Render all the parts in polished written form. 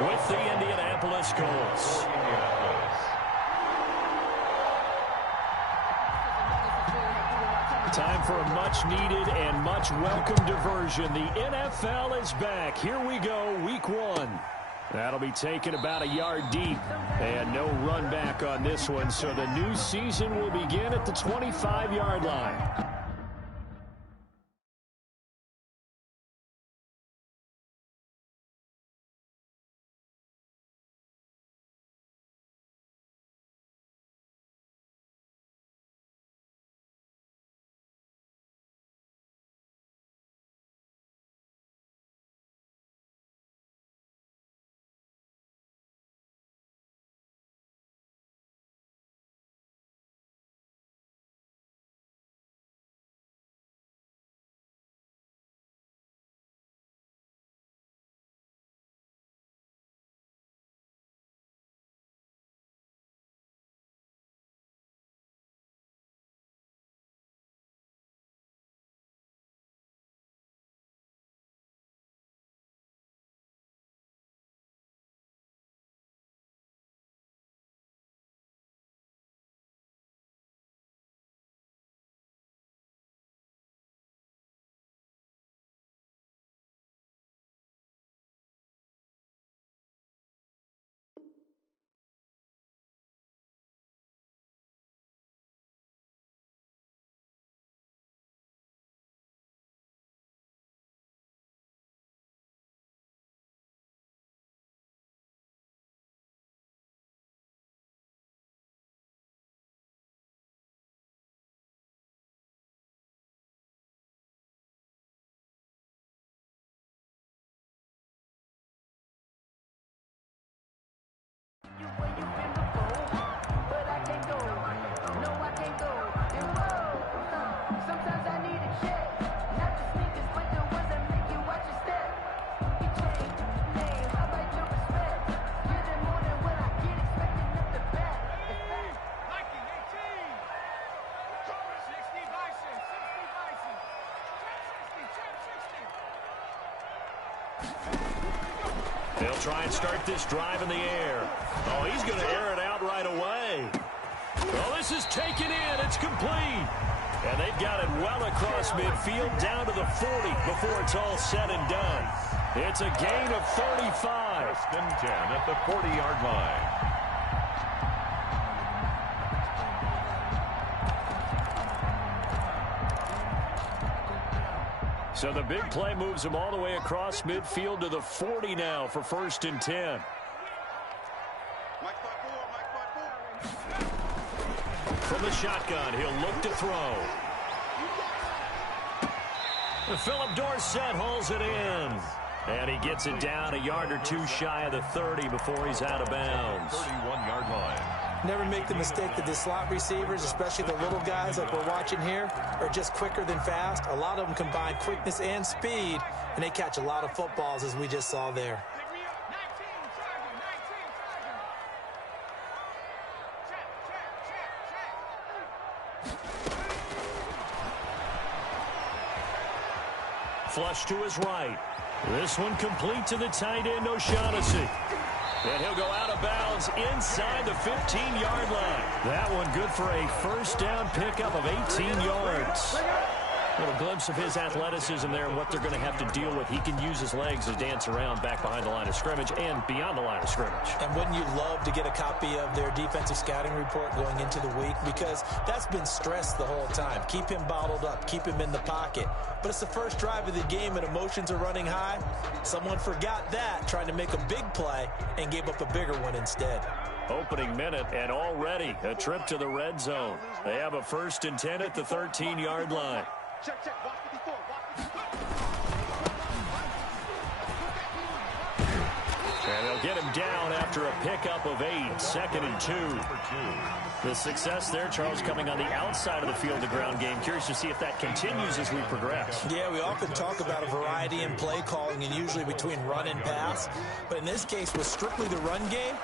with the Indianapolis Colts. Time for a much-needed and much-welcome diversion. The NFL is back. Here we go, Week 1. That'll be taken about a yard deep, and no run back on this one, so the new season will begin at the 25-yard line. They'll try and start this drive in the air. Oh, he's going to air it out right away. Well, this is taken in. It's complete. And they've got it well across midfield down to the 40 before it's all said and done. It's a gain of 35. First and 10 at the 40-yard line. So the big play moves him all the way across midfield to the 40 now for first and 10. From the shotgun, he'll look to throw. Philip Dorsett hauls it in. And he gets it down a yard or two shy of the 30 before he's out of bounds. 31-yard line. Never make the mistake that the slot receivers, especially the little guys like we're watching here, are just quicker than fast. A lot of them combine quickness and speed, and they catch a lot of footballs, as we just saw there. Flush to his right. This one complete to the tight end, O'Shaughnessy. And he'll go out of bounds inside the 15-yard line. That one good for a first down pickup of 18 yards. A little glimpse of his athleticism there and what they're going to have to deal with. He can use his legs to dance around back behind the line of scrimmage and beyond the line of scrimmage. And wouldn't you love to get a copy of their defensive scouting report going into the week? Because that's been stressed the whole time. Keep him bottled up. Keep him in the pocket. But it's the first drive of the game and emotions are running high. Someone forgot that, trying to make a big play, and gave up a bigger one instead. Opening minute, and already a trip to the red zone. They have a first and 10 at the 13-yard line. Check, check. Watch 54. And they'll get him down after a pickup of 8, second and 2. The success there, Charles, coming on the outside of the field, the ground game. Curious to see if that continues as we progress. Yeah, we often talk about a variety in play calling and usually between run and pass. But in this case, with strictly the run game,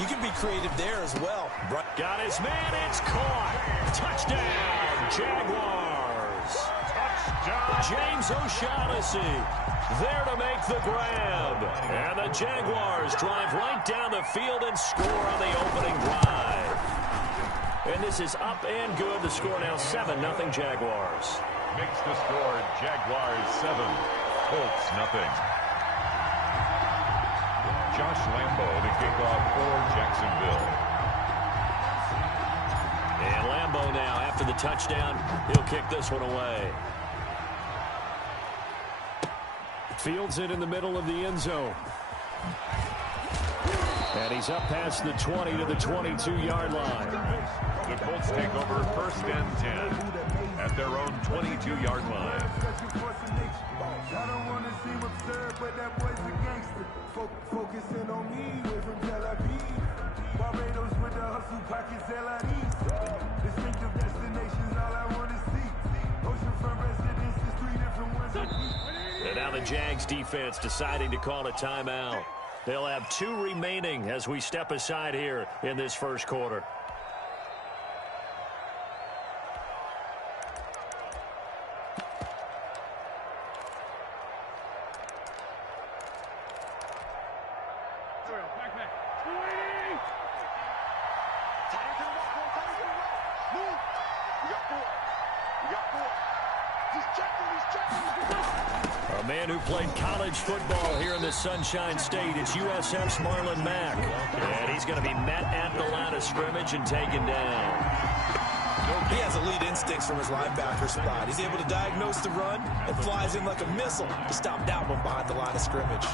you can be creative there as well. Got his man, it's caught. Touchdown, Jaguars. James O'Shaughnessy there to make the grab. And the Jaguars drive right down the field and score on the opening drive. And this is up and good. The score now 7-0 Jaguars. Makes the score Jaguars 7, Colts nothing. Josh Lambo to kick off for Jacksonville. And Lambo now, after the touchdown, he'll kick this one away. Fields it in the middle of the end zone. And he's up past the 20 to the 22-yard line. The Colts take over 1st and 10 at their own 22-yard line. I don't want to seem absurd, but that boy's a gangster. Focusing on me, we're from Tel Aviv. Barbados with the hustle pockets, LIDs. Distinctive destinations, all I want to see. Oceanfront residences, 3 different ones. And now the Jags defense deciding to call a timeout. They'll have 2 remaining as we step aside here in this first quarter. A man who played college football here in the Sunshine State. It's USF's Marlon Mack. And he's going to be met at the line of scrimmage and taken down. He has elite instincts from his linebacker spot. He's able to diagnose the run and flies in like a missile to stop that one behind the line of scrimmage.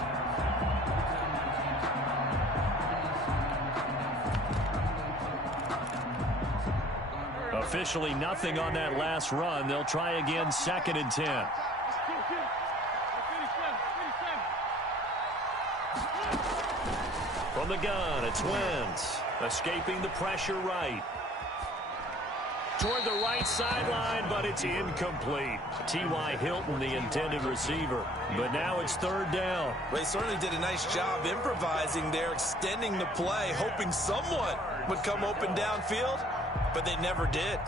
Officially nothing on that last run. They'll try again, 2nd and 10. From the gun, it's Wentz. Escaping the pressure right. Toward the right sideline, but it's incomplete. T.Y. Hilton, the intended receiver. But now it's 3rd down. Well, he certainly did a nice job improvising there, extending the play, hoping someone would come open downfield, but they never did.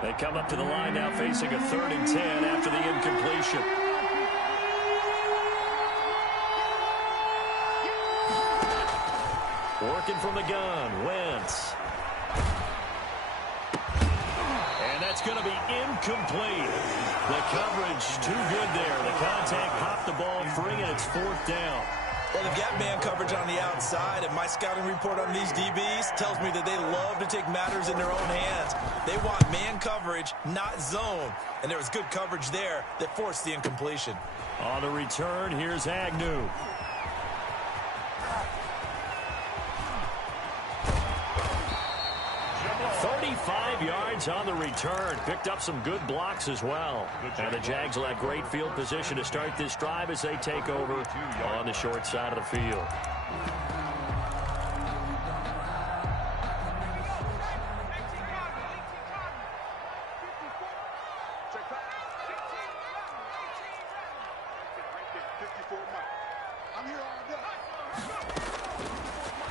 They come up to the line now facing a 3rd and 10 after the incompletion. Working from the gun, Wentz. And that's going to be incomplete. The coverage too good there. The contact popped the ball free, and it's 4th down. Well, they've got man coverage on the outside, and my scouting report on these DBs tells me that they love to take matters in their own hands. They want man coverage, not zone. And there was good coverage there that forced the incompletion. On the return, here's Agnew. Yards on the return. Picked up some good blocks as well. And the Jags will have great field position to start this drive as they take over on the short side of the field.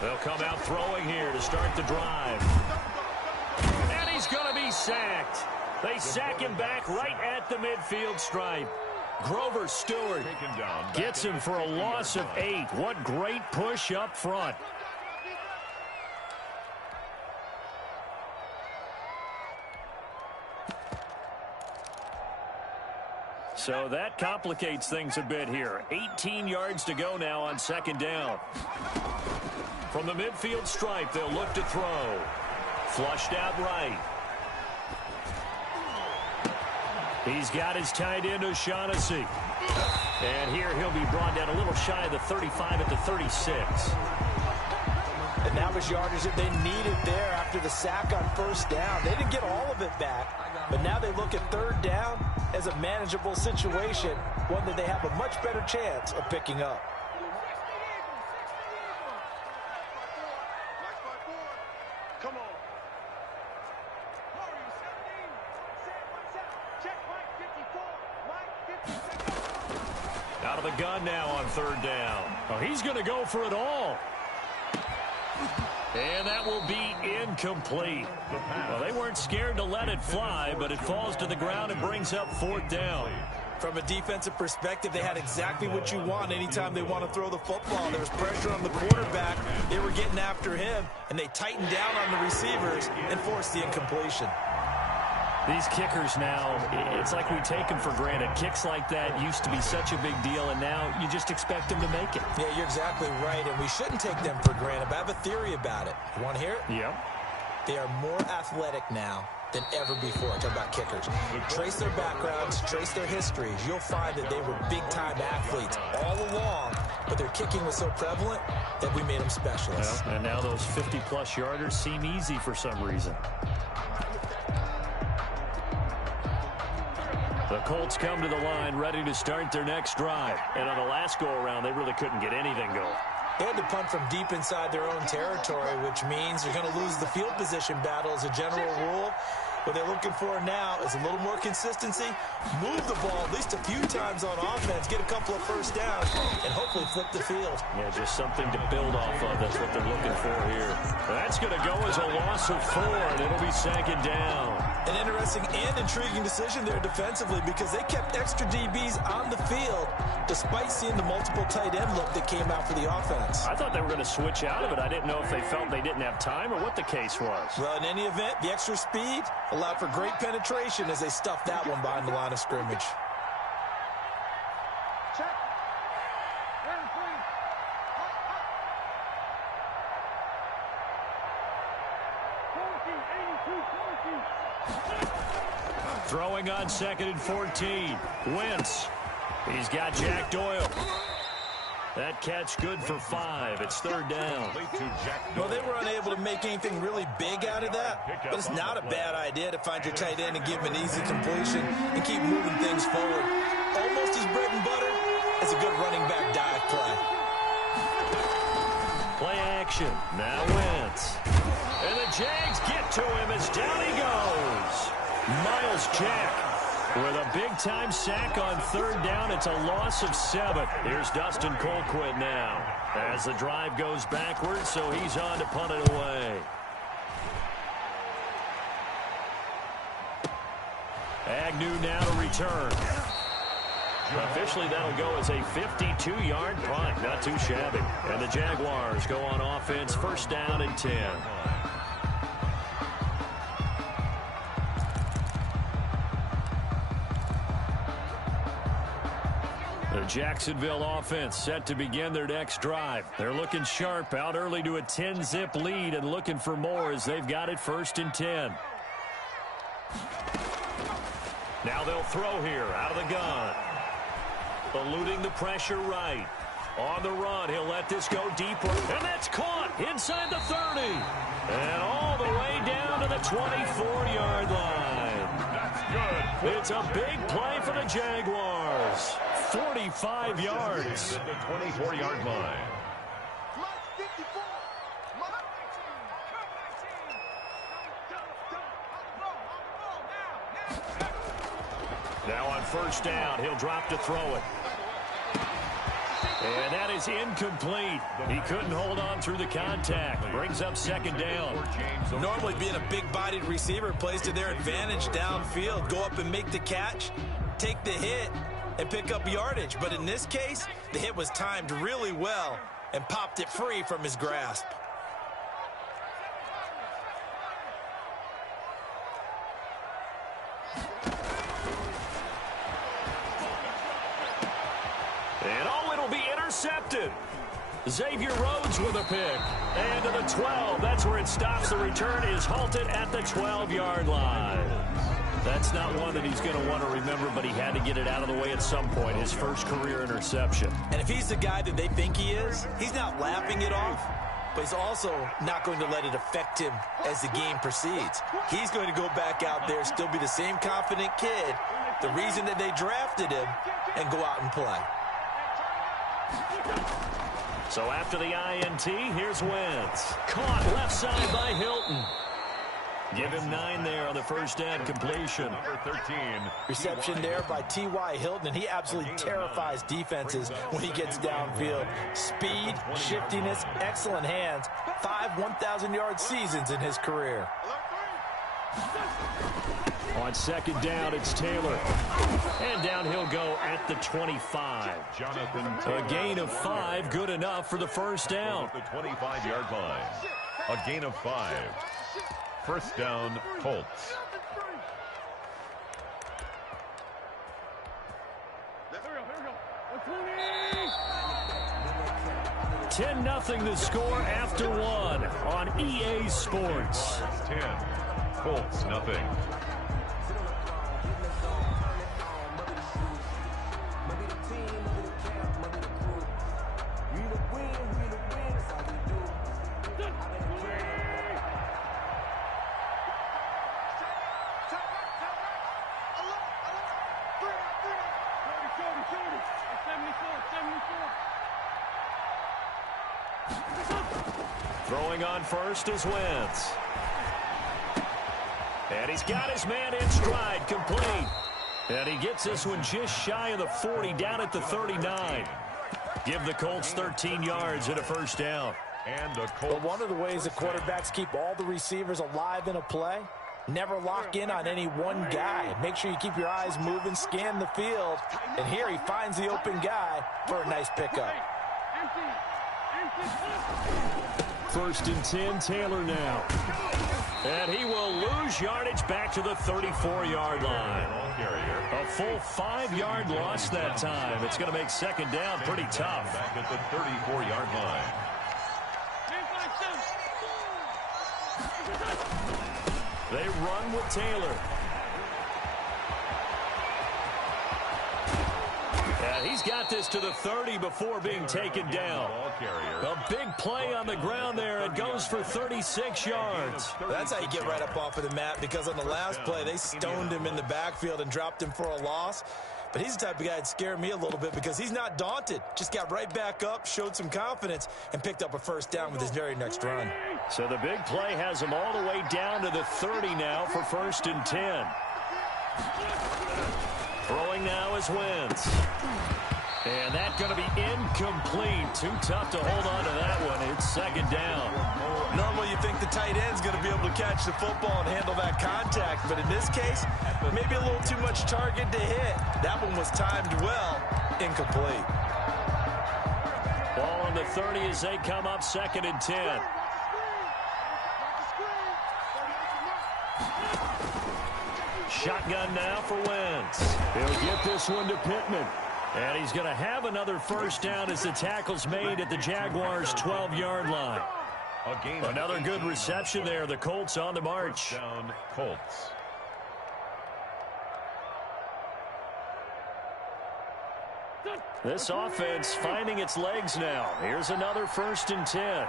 They'll come out throwing here to start the drive. He's going to be sacked. They sack him back right at the midfield stripe. Grover Stewart gets him for a loss of 8. What great push up front. So that complicates things a bit here. 18 yards to go now on 2nd down. From the midfield stripe, they'll look to throw. Flushed out right. He's got his tight end, O'Shaughnessy. And here he'll be brought down a little shy of the 35 at the 36. And that was yardage that they needed there after the sack on 1st down. They didn't get all of it back, but now they look at 3rd down as a manageable situation, one that they have a much better chance of picking up. Out of the gun now on 3rd down. Oh, he's going to go for it all. And that will be incomplete. Well, they weren't scared to let it fly, but it falls to the ground and brings up 4th down. From a defensive perspective, they had exactly what you want anytime they want to throw the football. There was pressure on the quarterback. They were getting after him, and they tightened down on the receivers and forced the incompletion. These kickers now, it's like we take them for granted. Kicks like that used to be such a big deal, and now you just expect them to make it. Yeah, you're exactly right, and we shouldn't take them for granted. But I have a theory about it. You want to hear it? Yep. They are more athletic now than ever before. I'm talking about kickers. Trace their backgrounds, trace their histories. You'll find that they were big-time athletes all along, but their kicking was so prevalent that we made them specialists. Well, and now those 50-plus yarders seem easy for some reason. The Colts come to the line ready to start their next drive. And on the last go-around, they really couldn't get anything going. They had to punt from deep inside their own territory, which means you're going to lose the field position battle as a general rule. What they're looking for now is a little more consistency, move the ball at least a few times on offense, get a couple of first downs, and hopefully flip the field. Yeah, just something to build off of. That's what they're looking for here. That's going to go as a loss of 4, and it'll be 2nd down. An interesting and intriguing decision there defensively because they kept extra DBs on the field despite seeing the multiple tight end look that came out for the offense. I thought they were going to switch out of it. I didn't know if they felt they didn't have time or what the case was. Well, in any event, the extra speed allowed for great penetration as they stuffed that one behind the line of scrimmage. Throwing on 2nd and 14. Wentz. He's got Jack Doyle. That catch good for 5. It's 3rd down. Well, they were unable to make anything really big out of that, but it's not a bad idea to find your tight end and give him an easy completion and keep moving things forward. Almost his bread and butter is a good running back dive play. Play action. Now Wentz. And the Jags get to him as down he goes. Miles Jack with a big-time sack on 3rd down. It's a loss of 7. Here's Dustin Colquitt now as the drive goes backwards, so he's on to punt it away. Agnew now to return. Officially, that'll go as a 52-yard punt. Not too shabby. And the Jaguars go on offense, 1st down and 10. The Jacksonville offense set to begin their next drive. They're looking sharp, out early to a 10-zip lead and looking for more as they've got it 1st and 10. Now they'll throw here out of the gun. Eluding the pressure right. On the run, he'll let this go deeper. And that's caught inside the 30. And all the way down to the 24-yard line. That's good. It's a big play for the Jaguars. 45 yards. At the 24-yard line. Now on 1st down, he'll drop to throw it. And that is incomplete. He couldn't hold on through the contact. Brings up 2nd down. Normally being a big-bodied receiver plays to their advantage downfield. Go up and make the catch, take the hit, and pick up yardage. But in this case, the hit was timed really well and popped it free from his grasp. And oh, it'll be intercepted. Xavier Rhodes with a pick. And to the 12. That's where it stops. The return is halted at the 12-yard line. That's not one that he's going to want to remember, but he had to get it out of the way at some point. His first career interception. And if he's the guy that they think he is, he's not laughing it off, but he's also not going to let it affect him as the game proceeds. He's going to go back out there, still be the same confident kid, the reason that they drafted him, and go out and play. So after the INT, here's Wentz. Caught left side by Hilton. Give him 9 there on the first down completion. Number 13. Reception there by T.Y. Hilton, and he absolutely terrifies defenses when he gets downfield. Speed, shiftiness, excellent hands. 5 1,000-yard seasons in his career. On second down, it's Taylor. And down he'll go at the 25. A gain of 5, good enough for the first down. The 25-yard line. A gain of 5. First down, Colts. There we go. 10-0 the score after 1 on EA Sports. 10. Colts, nothing. Throwing on first is Wentz. And he's got his man in stride, complete. And he gets this one just shy of the 40, down at the 39. Give the Colts 13 yards and a first down. And the Colts. But one of the ways that quarterbacks keep all the receivers alive in a play, never lock in on any one guy. Make sure you keep your eyes moving, scan the field. And here he finds the open guy for a nice pickup. First and 10, Taylor now. And he will lose yardage back to the 34-yard line. A full 5-yard loss that time. It's going to make second down pretty tough. Back at the 34-yard line. They run with Taylor. And he's got this to the 30 before being taken down. A big play on the ground there. It goes for 36 yards. That's how you get right up off of the mat, because on the last play, they stoned him in the backfield and dropped him for a loss. But he's the type of guy that scared me a little bit because he's not daunted. Just got right back up, showed some confidence, and picked up a first down with his very next run. So the big play has him all the way down to the 30 now for first and 10. Throwing now is Wentz. And that's going to be incomplete. Too tough to hold on to that one. It's second down. Normally you think the tight end's going to be able to catch the football and handle that contact, but in this case, maybe a little too much target to hit. That one was timed well. Incomplete. Ball on the 30 as they come up second and 10. Shotgun now for Wentz. He'll get this one to Pittman. And he's going to have another first down as the tackle's made at the Jaguars' 12-yard line. Another good reception there. The Colts on the march. Down, Colts. This offense finding its legs now. Here's another first and 10.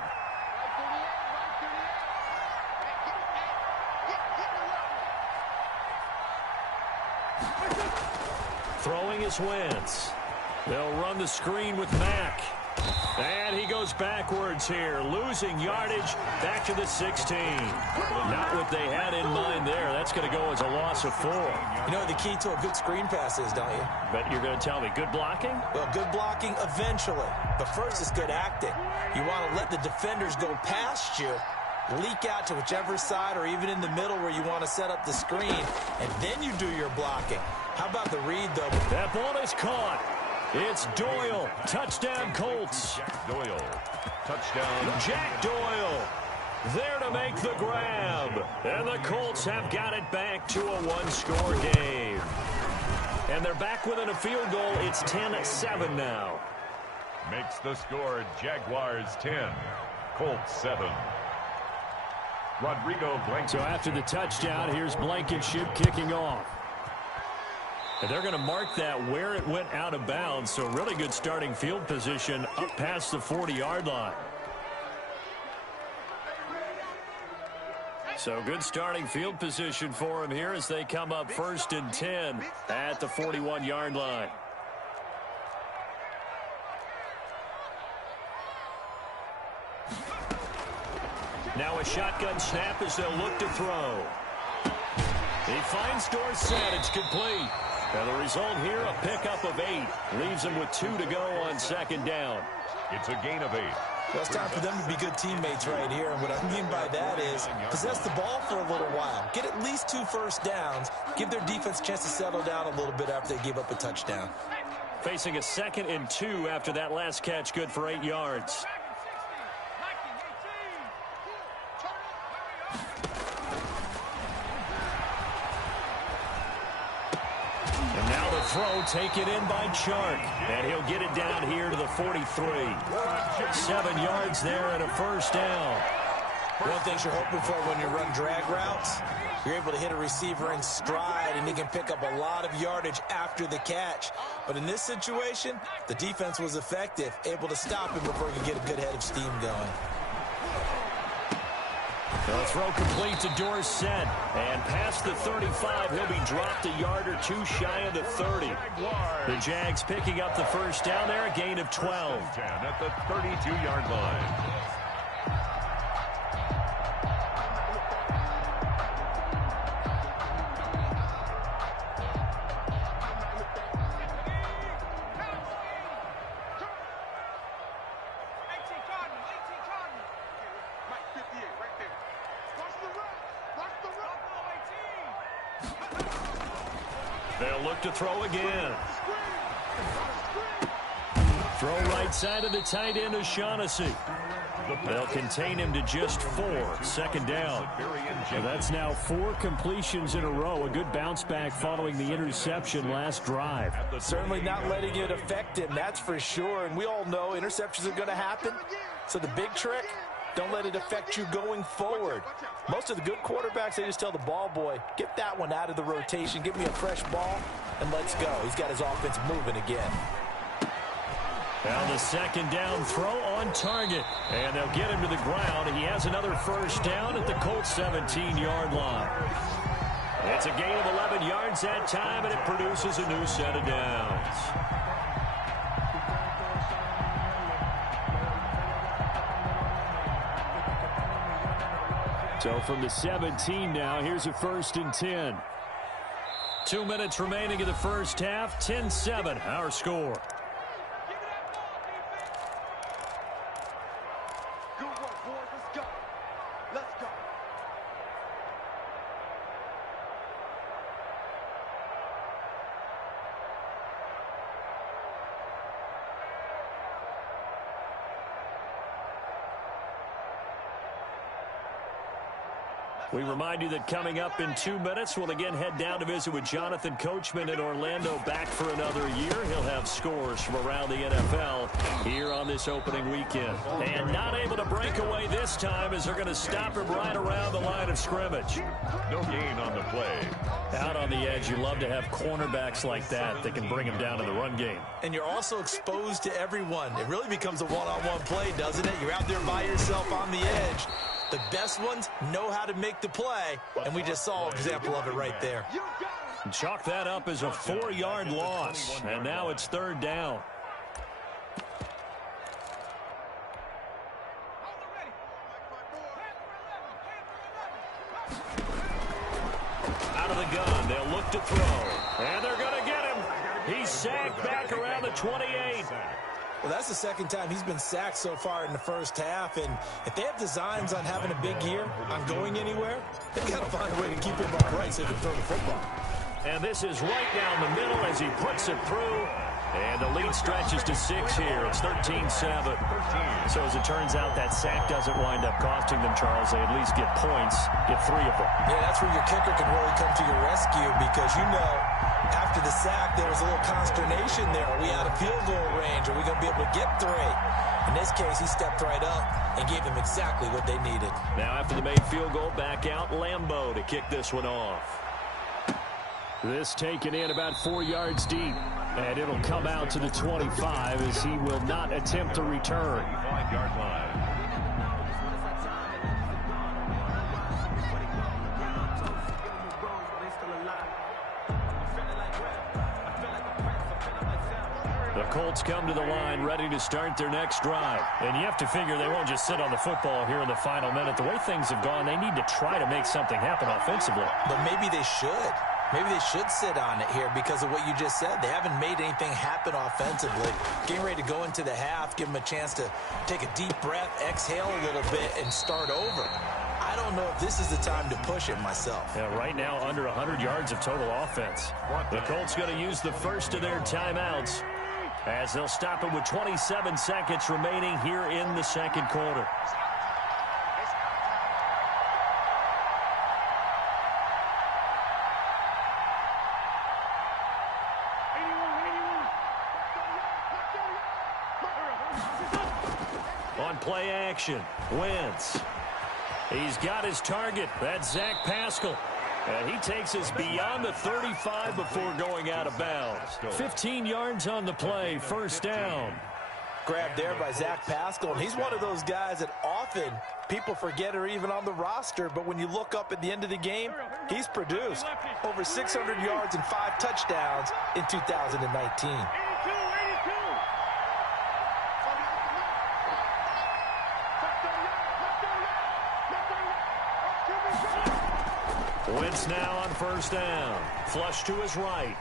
Throwing is Wentz. They'll run the screen with Mack. And he goes backwards here, losing yardage back to the 16. Not what they had in mind there. That's going to go as a loss of 4. You know what the key to a good screen pass is, don't you? But you're going to tell me, good blocking? Well, good blocking eventually. But first is good acting. You want to let the defenders go past you, leak out to whichever side or even in the middle where you want to set up the screen, and then you do your blocking. How about the read, though? That ball is caught. It's Doyle. Touchdown, Colts. Jack Doyle. Touchdown. Jack Doyle there to make the grab. And the Colts have got it back to a one-score game. And they're back within a field goal. It's 10-7 now. Makes the score Jaguars 10, Colts 7. Rodrigo Blankenship. So after the touchdown, here's Blankenship kicking off. And they're going to mark that where it went out of bounds. So really good starting field position up past the 40-yard line. So good starting field position for him here as they come up first and 10 at the 41-yard line. Now a shotgun snap as they'll look to throw. He finds Dorsett. It's complete. And the result here, a pickup of 8. Leaves him with 2 to go on second down. It's a gain of 8. Well, it's time for them to be good teammates right here. And what I mean by that is possess the ball for a little while. Get at least 2 first downs. Give their defense a chance to settle down a little bit after they give up a touchdown. Facing a 2nd and 2 after that last catch, good for 8 yards. And now the throw taken in by Chark. And he'll get it down here to the 43. 7 yards there and a first down. One thing you're hoping for when you run drag routes, you're able to hit a receiver in stride, and he can pick up a lot of yardage after the catch. But in this situation, the defense was effective, able to stop him before he could get a good head of steam going. The throw complete to Dorsett. And past the 35, he'll be dropped a yard or 2 shy of the 30. The Jags picking up the first down there, a gain of 12. At the 32-yard line. They'll look to throw again. Throw right side of the tight end, O'Shaughnessy. They'll contain him to just 4. Second down. So that's now 4 completions in a row. A good bounce back following the interception last drive. Certainly not letting it affect him, that's for sure. And we all know interceptions are going to happen. So the big trick, don't let it affect you going forward. Most of the good quarterbacks, they just tell the ball boy, get that one out of the rotation, give me a fresh ball, and let's go. He's got his offense moving again. Now the second down throw on target. And they'll get him to the ground. He has another first down at the Colts 17-yard line. It's a gain of 11 yards that time, and it produces a new set of downs. So from the 17 now, here's a 1st and 10. 2 minutes remaining in the first half. 10-7, our score. Good work, boys. Let's go. Let's go. We remind you that coming up in 2 minutes, we'll again head down to visit with Jonathan Coachman in Orlando, back for another year. He'll have scores from around the NFL here on this opening weekend. And not able to break away this time as they're going to stop him right around the line of scrimmage. No gain on the play. Out on the edge, you love to have cornerbacks like that that can bring him down in the run game. And you're also exposed to everyone. It really becomes a one-on-one play, doesn't it? You're out there by yourself on the edge. The best ones know how to make the play, and we just saw an example of it right there. Chalk that up as a 4-yard loss, and now it's 3rd down. Out of the gun, they'll look to throw, and they're going to get him. He's sacked back around the 28. Well, that's the second time he's been sacked so far in the first half, and if they have designs on having a big year, on going anywhere, they've got to find a way to keep him upright so he can throw the football. And this is right down the middle as he puts it through, and the lead stretches to 6 here. It's 13-7. So as it turns out, that sack doesn't wind up costing them, Charles. They at least get points, get 3 of them. Yeah, that's where your kicker can really come to your rescue, because you know after the sack there was a little consternation there. Are we out of field goal range? Are we going to be able to get 3? In this case, he stepped right up and gave them exactly what they needed. Now after the made field goal, back out Lambeau to kick this one off. This taken in about 4 yards deep, and it'll come out to the 25 as he will not attempt to return. 5-yard line. The Colts come to the line ready to start their next drive. And you have to figure they won't just sit on the football here in the final minute. The way things have gone, they need to try to make something happen offensively. But maybe they should. Maybe they should sit on it here because of what you just said. They haven't made anything happen offensively. Getting ready to go into the half, give them a chance to take a deep breath, exhale a little bit, and start over. I don't know if this is the time to push it myself. Yeah, right now, under 100 yards of total offense. The Colts going to use the first of their timeouts as they'll stop it with 27 seconds remaining here in the second quarter. On play action, Wentz. He's got his target. That's Zach Pascal. And he takes us beyond the 35 before going out of bounds. 15 yards on the play, first down. Grabbed there by Zach Pascal, and he's one of those guys that often people forget are even on the roster, but when you look up at the end of the game, he's produced over 600 yards and 5 touchdowns in 2019. Wentz now on first down. Flush to his right.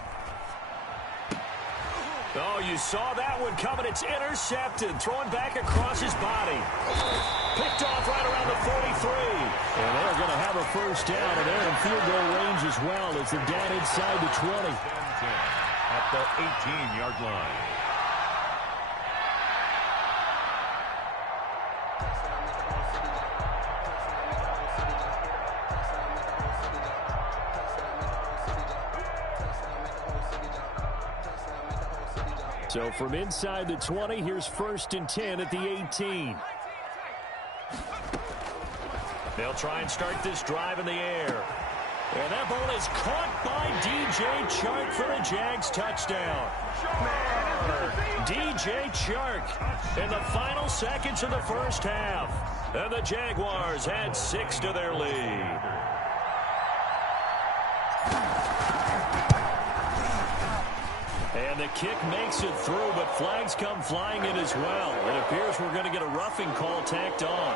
Oh, you saw that one coming. It's intercepted. Throwing back across his body. Picked off right around the 43. And they're going to have a first down, and they're in field goal range as well as they're down inside the 20. At the 18-yard line. So from inside the 20, here's first and 10 at the 18. They'll try and start this drive in the air. And that ball is caught by DJ Chark for a Jags touchdown. DJ Chark in the final seconds of the first half. And the Jaguars add 6 to their lead. And the kick makes it through, but flags come flying in as well. It appears we're going to get a roughing call tacked on.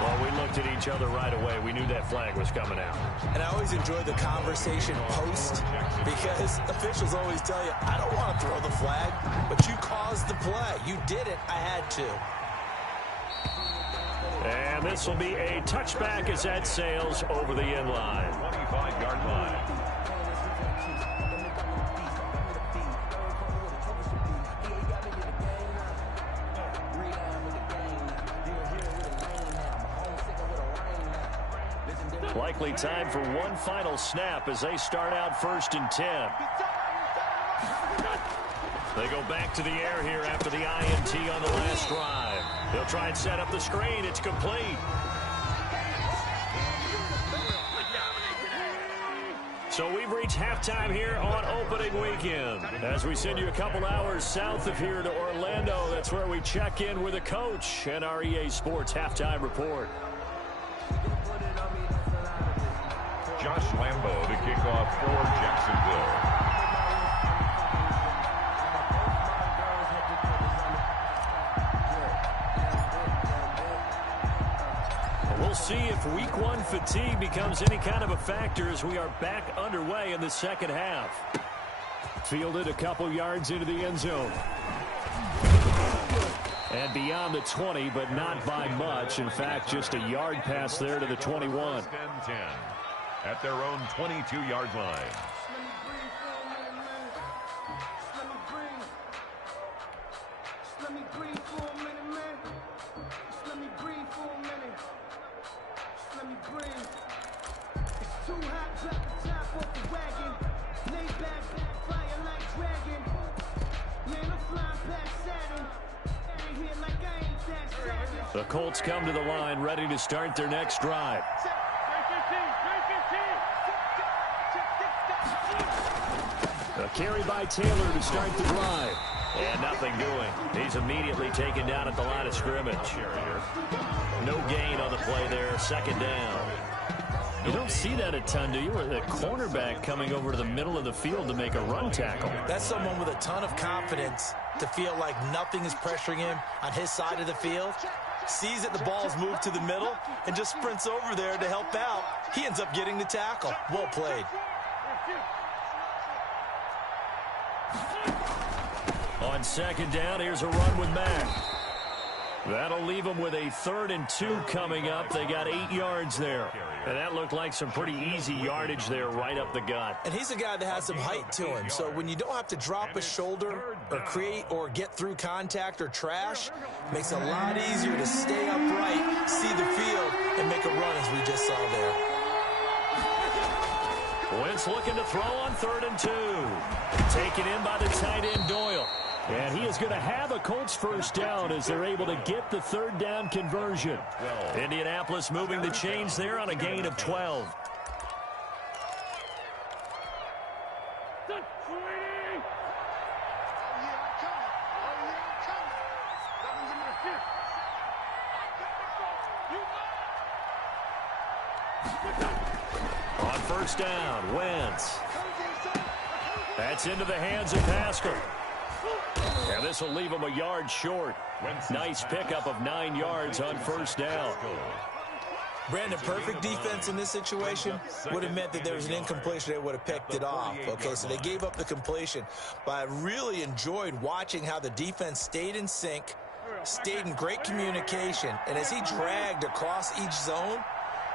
Well, we looked at each other right away. We knew that flag was coming out. And I always enjoy the conversation post because officials always tell you, I don't want to throw the flag, but you caused the play. You did it. I had to. And this will be a touchback as that sails over the end line. 25-yard line. Likely time for one final snap as they start out first and 10. They go back to the air here after the INT on the last drive. They'll try and set up the screen. It's complete. So we've reached halftime here on opening weekend. As we send you a couple hours south of here to Orlando, that's where we check in with the coach and our EA Sports halftime report. Josh Lambo to kick off for Jacksonville. We'll see if week one fatigue becomes any kind of a factor as we are back underway in the second half. Fielded a couple yards into the end zone. And beyond the 20, but not by much. In fact, just a yard pass there to the 21. 10 at their own 22-yard line. The Colts come to the line ready to start their next drive. A carry by Taylor to start the drive. And nothing doing. He's immediately taken down at the line of scrimmage. No gain on the play there. Second down. You don't see that a ton, do you? Where the cornerback coming over to the middle of the field to make a run tackle. That's someone with a ton of confidence to feel like nothing is pressuring him on his side of the field. Sees that the ball's moved to the middle and just sprints over there to help out. He ends up getting the tackle. Well played. On second down, here's a run with Mack. That'll leave them with a 3rd and 2 coming up. They got 8 yards there. And that looked like some pretty easy yardage there right up the gut. And he's a guy that has some height to him. So when you don't have to drop a shoulder or create or get through contact or trash, makes it a lot easier to stay upright, see the field, and make a run as we just saw there. Wentz looking to throw on 3rd and 2. Taken in by the tight end Doyle. And he is going to have a Colts first down as they're able to get the 3rd down conversion. Indianapolis moving the chains there on a gain of 12. On first down, Wentz. That's into the hands of Pascal. And this will leave him a yard short. Nice pickup of 9 yards on first down. Brandon, perfect defense in this situation would have meant that there was an incompletion. They would have picked it off. Okay, so they gave up the completion. But I really enjoyed watching how the defense stayed in sync, stayed in great communication. And as he dragged across each zone,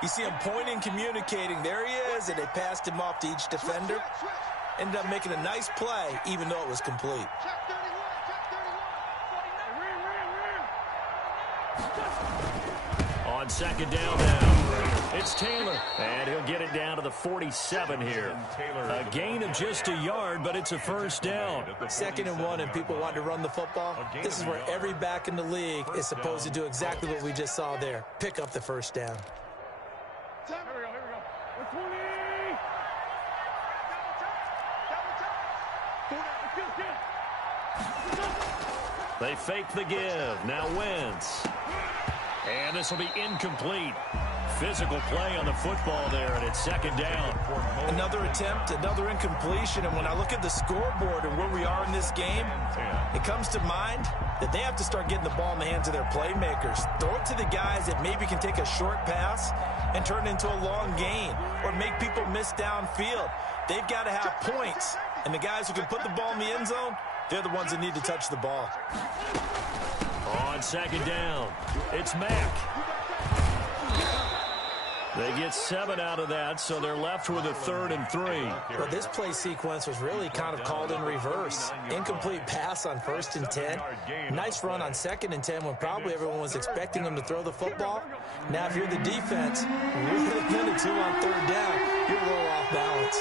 you see him pointing, communicating. There he is, and they passed him off to each defender. Ended up making a nice play, even though it was complete. On second down now, it's Taylor. And he'll get it down to the 47 here. A gain of just a yard, but it's a first down. 2nd and 1, and people want to run the football. This is where every back in the league is supposed to do exactly what we just saw there. Pick up the first down. They fake the give. Now Wentz. And this will be incomplete. Physical play on the football there, and it's second down. Another attempt, another incompletion, and when I look at the scoreboard and where we are in this game, it comes to mind that they have to start getting the ball in the hands of their playmakers. Throw it to the guys that maybe can take a short pass and turn it into a long gain or make people miss downfield. They've got to have points, and the guys who can put the ball in the end zone, they're the ones that need to touch the ball. On second down, it's Mack. They get 7 out of that, so they're left with a 3rd and 3. Well, this play sequence was really kind of called in reverse. Incomplete pass on 1st and 10. Nice run on 2nd and 10 when probably everyone was expecting them to throw the football. Now, if you're the defense, with a minute 2 on 3rd down, you're a little off balance.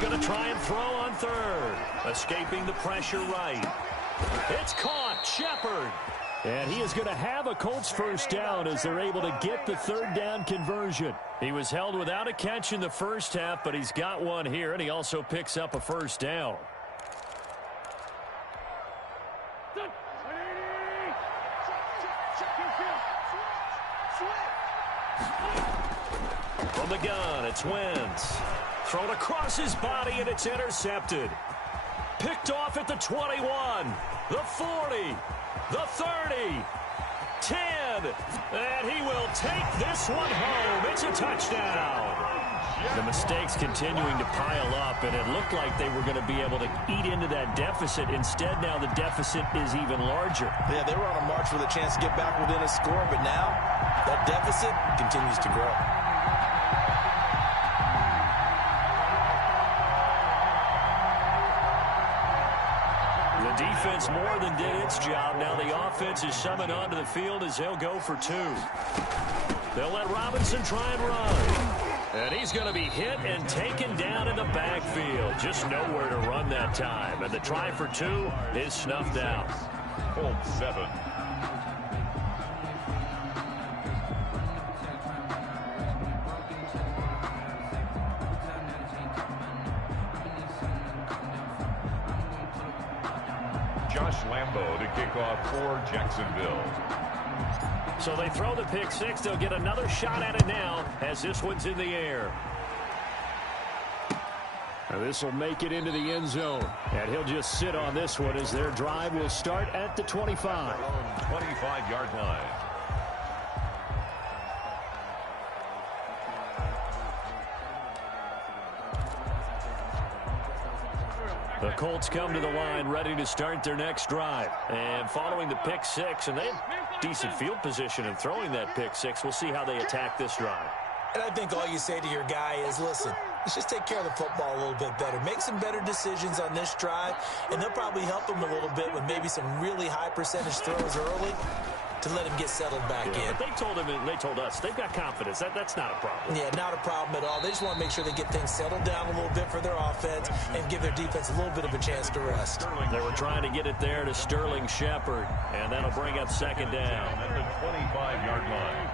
Going to try and throw on 3rd. Escaping the pressure right. It's caught. Shepard. And he is going to have a Colts first down as they're able to get the 3rd down conversion. He was held without a catch in the first half, but he's got one here, and he also picks up a first down. From the gun, it's Wentz. Thrown across his body, and it's intercepted. Picked off at the 21, the 40, the 30, 10. And he will take this one home. It's a touchdown. The mistakes continuing to pile up, and it looked like they were going to be able to eat into that deficit. Instead, now the deficit is even larger. Yeah, they were on a march with a chance to get back within a score, but now that deficit continues to grow. The defense more than did its job. Now the offense is summoned onto the field as they'll go for 2. They'll let Robinson try and run. And he's going to be hit and taken down in the backfield. Just nowhere to run that time. And the try for 2 is snuffed out. Colts 7. Josh Lambo to kick off for Jacksonville. So they throw the pick six. They'll get another shot at it now as this one's in the air. This will make it into the end zone. And he'll just sit on this one as their drive will start at the 25. 25-yard line. The Colts come to the line ready to start their next drive. And following the pick six, and they have decent field position in throwing that pick six. We'll see how they attack this drive. And I think all you say to your guy is, listen, let's just take care of the football a little bit better. Make some better decisions on this drive, and they'll probably help him a little bit with maybe some really high percentage throws early to let him get settled back in. But they told him, and they told us, they've got confidence. That's not a problem. Yeah, not a problem at all. They just want to make sure they get things settled down a little bit for their offense and give their defense a little bit of a chance to rest. They were trying to get it there to Sterling Shepard, and that'll bring up second down. At the 25-yard line.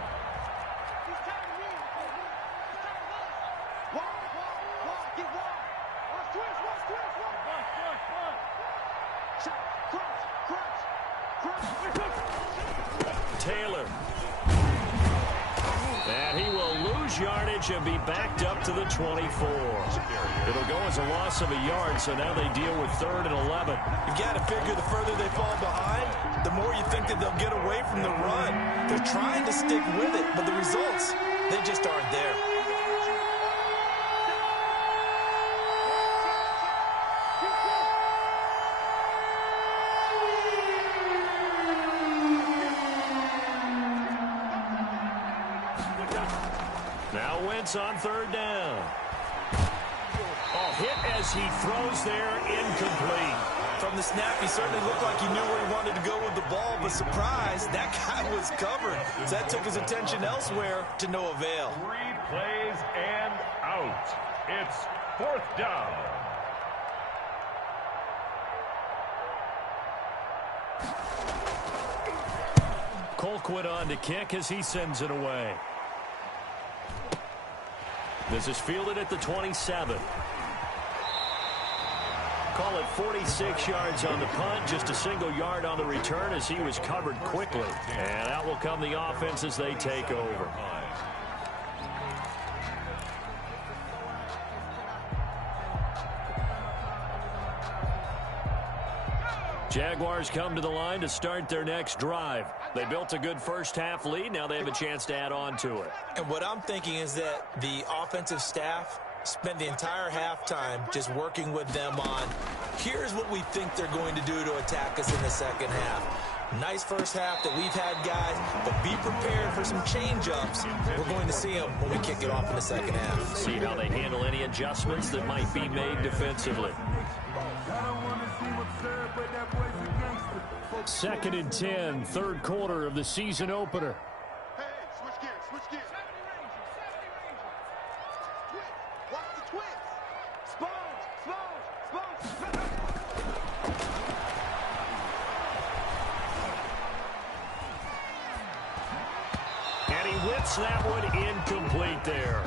Taylor. And he will lose yardage and be backed up to the 24. It'll go as a loss of a yard, so now they deal with 3rd and 11. You've got to figure the further they fall behind, the more you think that they'll get away from the run. They're trying to stick with it, but the results, they just aren't there. Now Wentz on 3rd down. Hit as he throws there, incomplete. From the snap, he certainly looked like he knew where he wanted to go with the ball, but surprise, that guy was covered. So that took his attention elsewhere to no avail. 3 plays and out. It's 4th down. Colquitt on to kick as he sends it away. This is fielded at the 27. Call it 46 yards on the punt, just a single yard on the return as he was covered quickly. And out will come the offense as they take over. Jaguars come to the line to start their next drive. They built a good first-half lead. Now they have a chance to add on to it. And what I'm thinking is that the offensive staff spent the entire halftime just working with them on, here's what we think they're going to do to attack us in the second half. Nice first half that we've had, guys, but be prepared for some change-ups. We're going to see them when we kick it off in the second half. See how they handle any adjustments that might be made defensively. 2nd and 10, 3rd quarter of the season opener. Hey, switch gears, switch gears. Watch the twins. Sponge. And he whips that one incomplete there.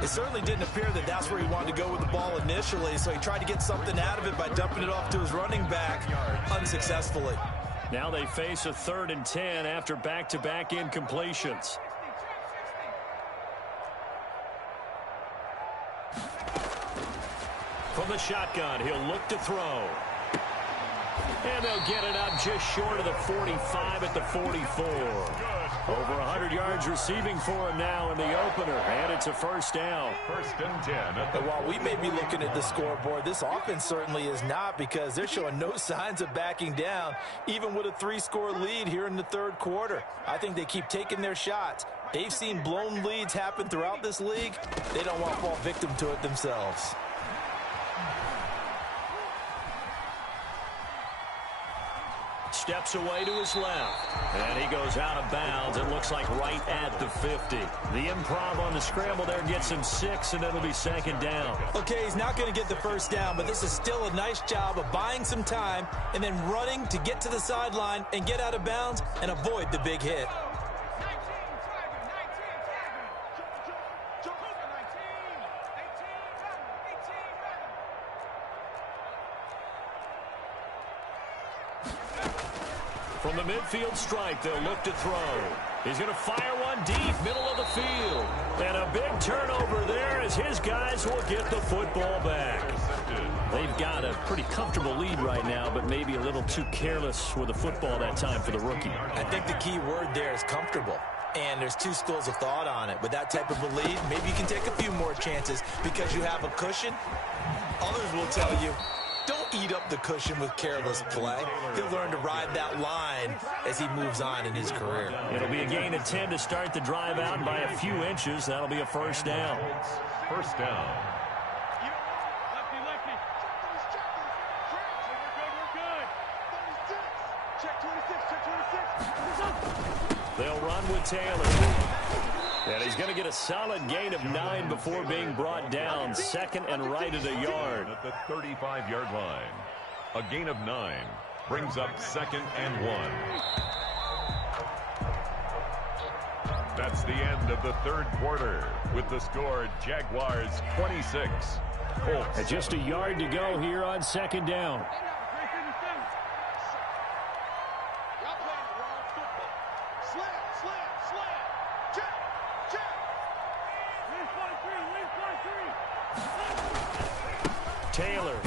It certainly didn't appear that that's where he wanted to go with the ball initially, so he tried to get something out of it by dumping it off to his running back unsuccessfully. Now they face a 3rd and 10 after back-to-back incompletions. From the shotgun, he'll look to throw. And they'll get it up just short of the 45 at the 44. Over 100 yards receiving for him now in the opener, and it's a first down. 1st and 10. And while we may be looking at the scoreboard, this offense certainly is not, because they're showing no signs of backing down, even with a 3-score lead here in the 3rd quarter. I think they keep taking their shots. They've seen blown leads happen throughout this league. They don't want to fall victim to it themselves. Steps away to his left. And he goes out of bounds. It looks like right at the 50. The improv on the scramble there gets him 6, and it'll be 2nd down. Okay, he's not going to get the first down, but this is still a nice job of buying some time and then running to get to the sideline and get out of bounds and avoid the big hit. From the midfield stripe, they'll look to throw. He's going to fire one deep, middle of the field. And a big turnover there as his guys will get the football back. They've got a pretty comfortable lead right now, but maybe a little too careless with the football that time for the rookie. I think the key word there is comfortable. And there's two schools of thought on it. With that type of a lead, maybe you can take a few more chances because you have a cushion. Others will tell you, don't eat up the cushion with careless play. He'll learn to ride that line as he moves on in his career. It'll be a gain of 10 to start the drive out, and by a few inches, that'll be a first down. First down. They'll run with Taylor. And he's going to get a solid gain of 9 before being brought down. Second and right at a yard. At the 35-yard line. A gain of 9 brings up second and 1. That's the end of the third quarter with the score Jaguars 26. Colts. And just a yard to go here on second down. Taylor.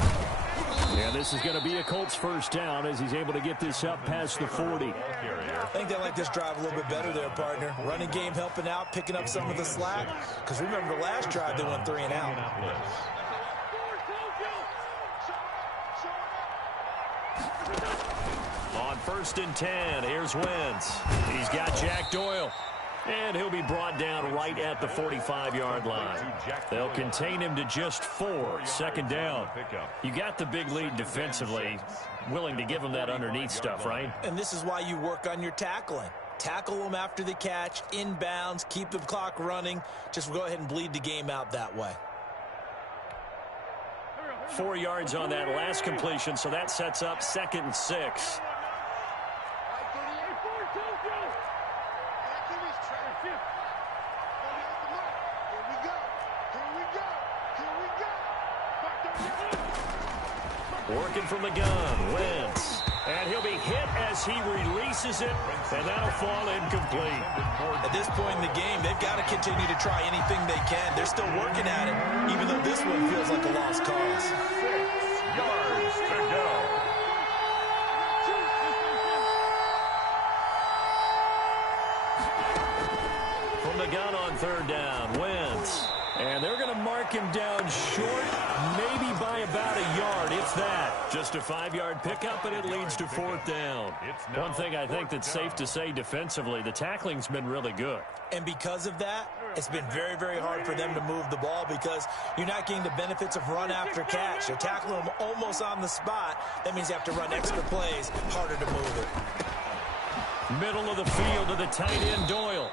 And this is going to be a Colts first down as he's able to get this up past the 40. I think they like this drive a little bit better there, partner. Running game helping out, picking up some of the slack. Because remember the last drive, they went 3 and out. On first and 10, here's Wentz. He's got Jack Doyle. And he'll be brought down right at the 45-yard line. They'll contain him to just 4. Second down. You got the big lead defensively. Willing to give him that underneath stuff, right? And this is why you work on your tackling. Tackle them after the catch, inbounds, keep the clock running. Just go ahead and bleed the game out that way. 4 yards on that last completion, so that sets up second and 6. Working from the gun, Wentz. And he'll be hit as he releases it, and that'll fall incomplete. At this point in the game, they've got to continue to try anything they can. They're still working at it, even though this one feels like a lost cause. 6 yards to go. From the gun on third down, Wentz. And they're going to mark him down short, maybe by about a yard, if that. Just a 5-yard pickup, and it leads to fourth down. One thing I think that's safe to say defensively, the tackling's been really good. And because of that, it's been very, very hard for them to move the ball because you're not getting the benefits of run after catch. They're tackling them almost on the spot. That means you have to run extra plays, harder to move it. Middle of the field to the tight end, Doyle.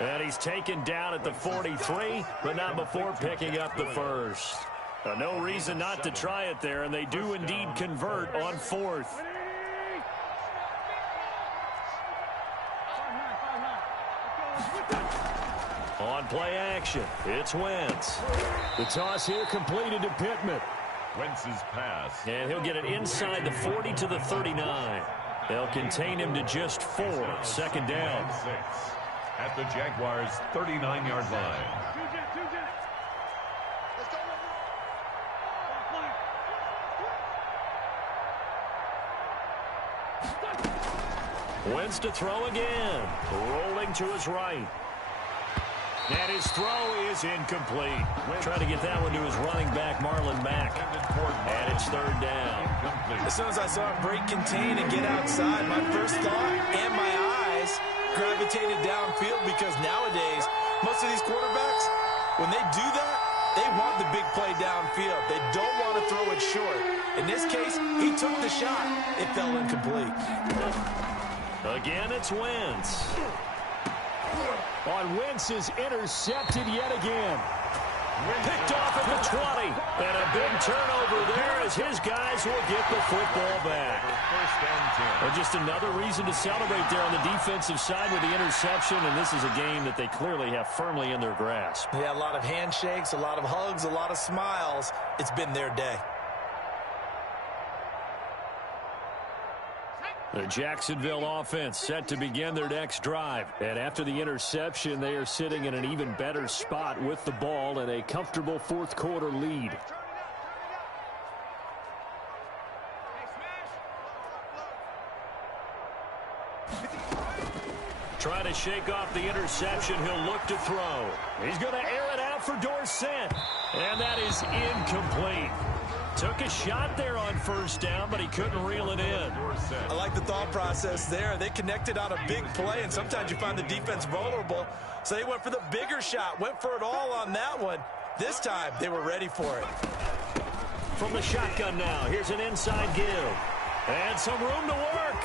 And he's taken down at the 43, but not before picking up the first. No reason not to try it there, and they do indeed convert on fourth. On play action, it's Wentz. The toss here completed to Pittman. Wentz's pass. And he'll get it inside the 40 to the 39. They'll contain him to just 4. Second down. 6. At the Jaguars' 39-yard line. Wentz to throw again. Rolling to his right. And his throw is incomplete. Trying to get that one to his running back, Marlon Mack. And it's third down. As soon as I saw him break contain and get outside, my first thought and my eyes gravitated downfield because nowadays, most of these quarterbacks, when they do that, they want the big play downfield. They don't want to throw it short. In this case, he took the shot. It fell incomplete. Again, it's Wentz. On Wentz is intercepted yet again. Picked off at the 20. And a big turnover there as his guys will get the football back. And just another reason to celebrate there on the defensive side with the interception. And this is a game that they clearly have firmly in their grasp. Yeah, a lot of handshakes, a lot of hugs, a lot of smiles. It's been their day. The Jacksonville offense set to begin their next drive. And after the interception, they are sitting in an even better spot with the ball and a comfortable fourth quarter lead. Trying to shake off the interception. He'll look to throw. He's going to air it out for Dorsett. And that is incomplete. Took a shot there on first down, but he couldn't reel it in. I like the thought process there. They connected on a big play, and sometimes you find the defense vulnerable. So they went for the bigger shot, went for it all on that one. This time, they were ready for it. From the shotgun now, here's an inside give. And some room to work.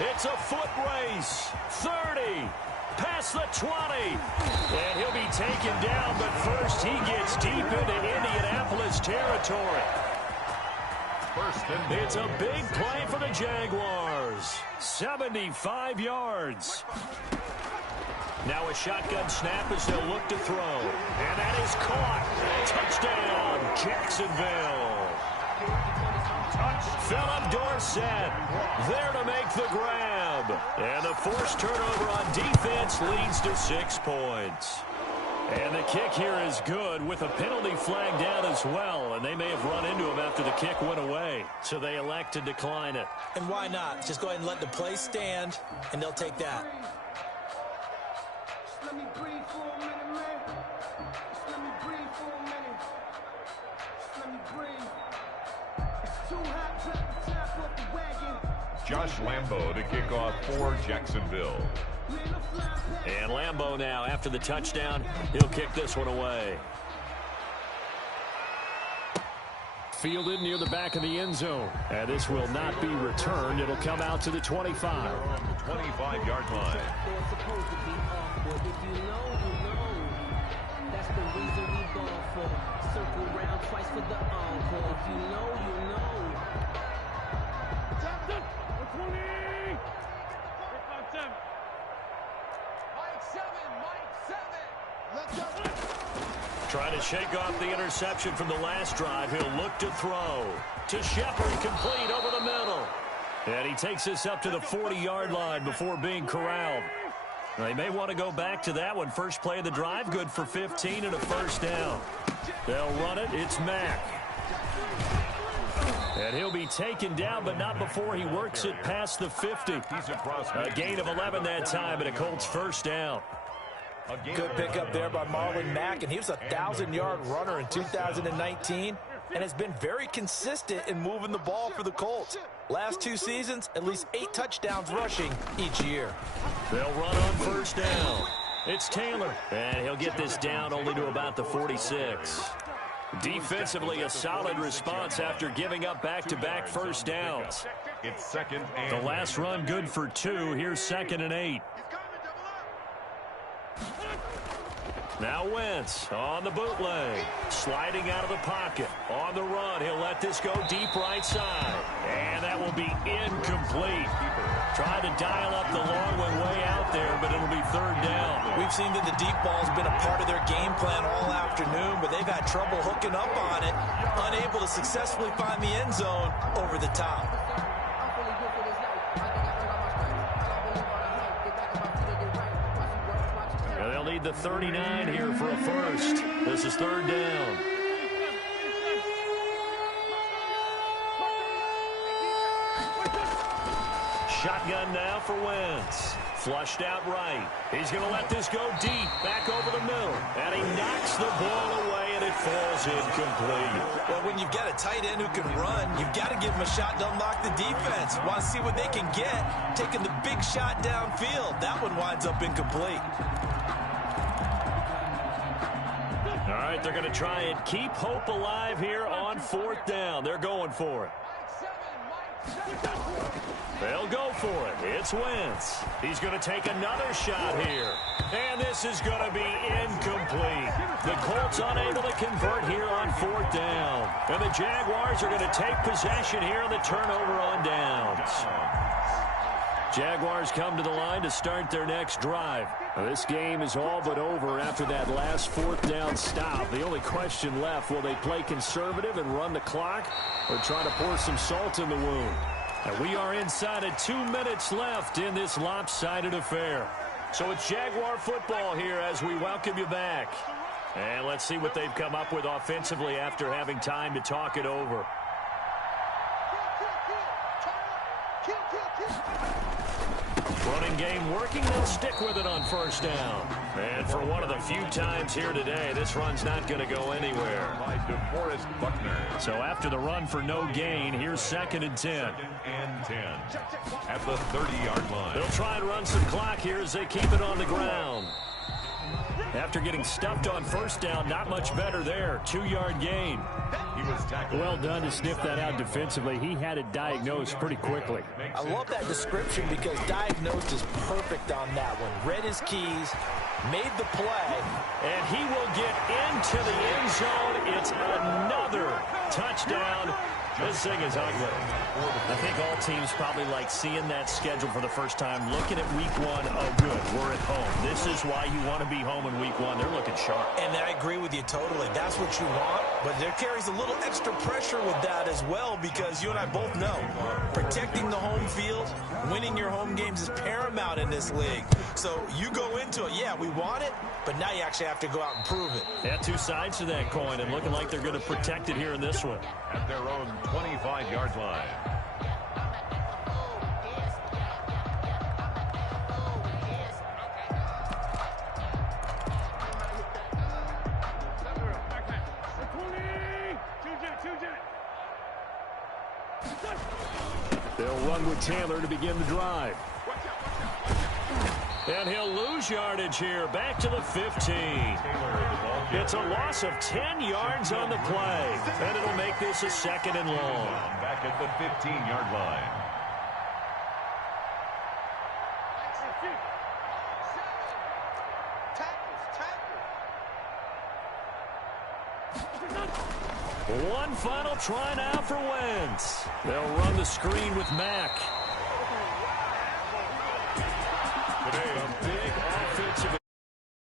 It's a foot race. 30. Past the 20. And he'll be taken down, but first he gets deep into Indianapolis territory. It's a big play for the Jaguars. 75 yards. Now a shotgun snap as they'll look to throw. And that is caught. Touchdown, Jacksonville. Philip Dorsett there to make the grab. And the forced turnover on defense leads to 6 points. And the kick here is good with a penalty flag down as well. And they may have run into him after the kick went away. So they elect to decline it. And why not? Just go ahead and let the play stand, and they'll take that. Let me breathe for a minute, man. Just let me breathe for a minute. Just let me breathe. It's too hot to tap off the wagon. Josh Lambo to kick off for Jacksonville. And Lambo now, after the touchdown, he'll kick this one away. Fielded near the back of the end zone. And this will not be returned. It'll come out to the 25. On the 25-yard line. They're supposed to be off, but if you know, you know. That's the reason we go for. Circle round twice for the encore. If you know, you know. Captain, 20. Mike 7, Mike 7. Let's go. Trying to shake off the interception from the last drive. He'll look to throw. To Shepard, complete over the middle. And he takes this up to the 40-yard line before being corralled. They may want to go back to that one. First play of the drive, good for 15 and a first down. They'll run it. It's Mack. And he'll be taken down, but not before he works it past the 50. A gain of 11 that time, and a Colts first down. Good pickup there by Marlon Mack, and he was a 1,000-yard runner in 2019 and has been very consistent in moving the ball for the Colts. Last 2 seasons, at least 8 touchdowns rushing each year. They'll run on first down. It's Taylor, and he'll get this down only to about the 46. Defensively, a solid response after giving up back-to-back first downs. It's second and The last run good for 2. Here's 2nd and 8. Now Wentz on the bootleg. Sliding out of the pocket. On the run, he'll let this go deep right side. And that will be incomplete. Trying to dial up the long one way out there, but it'll be 3rd down. We've seen that the deep ball's been a part of their game plan all afternoon, but they've had trouble hooking up on it, unable to successfully find the end zone over the top. And they'll need the 39 here for a first. This is 3rd down. Shotgun now for Wentz. Flushed out right. He's going to let this go deep, back over the middle. And he knocks the ball away, and it falls incomplete. Well, when you've got a tight end who can run, you've got to give him a shot to unlock the defense. Want to see what they can get, taking the big shot downfield. That one winds up incomplete. All right, they're going to try and keep hope alive here on 4th down. They're going for it. They'll go for it. It's Wentz. He's going to take another shot here. And this is going to be incomplete. The Colts unable to convert here on 4th down. And the Jaguars are going to take possession here on the turnover on downs. Jaguars come to the line to start their next drive. Now, this game is all but over after that last 4th down stop. The only question left, will they play conservative and run the clock or try to pour some salt in the wound? And we are inside of 2 minutes left in this lopsided affair. So it's Jaguar football here as we welcome you back. And let's see what they've come up with offensively after having time to talk it over. Running game working. They'll stick with it on first down. And for one of the few times here today, this run's not going to go anywhere. By DeForest Buckner. So after the run for no gain, here's 2nd and 10. 2nd and 10 at the 30-yard line. They'll try and run some clock here as they keep it on the ground. After getting stuffed on first down, not much better there. 2-yard gain. He was tackled. Well done to sniff that out defensively. He had it diagnosed pretty quickly. I love that description because diagnosed is perfect on that one. Read his keys, made the play. And he will get into the end zone. It's another touchdown. This thing is ugly. I think all teams probably like seeing that schedule for the first time, looking at week 1. Oh, good, we're at home. This is why you want to be home in week 1. They're looking sharp. And I agree with you totally. That's what you want. But there carries a little extra pressure with that as well because you and I both know protecting the home field, winning your home games is paramount in this league. So you go into it, yeah, we want it, but now you actually have to go out and prove it. Yeah, 2 sides to that coin, and looking like they're going to protect it here in this one. At their own 25-yard line. They'll run with Taylor to begin the drive. And he'll lose yardage here. Back to the 15. It's a loss of 10 yards on the play. And it'll make this a 2nd and long. Back at the 15-yard line. One final try now for Wentz. They'll run the screen with Mack. Today, a big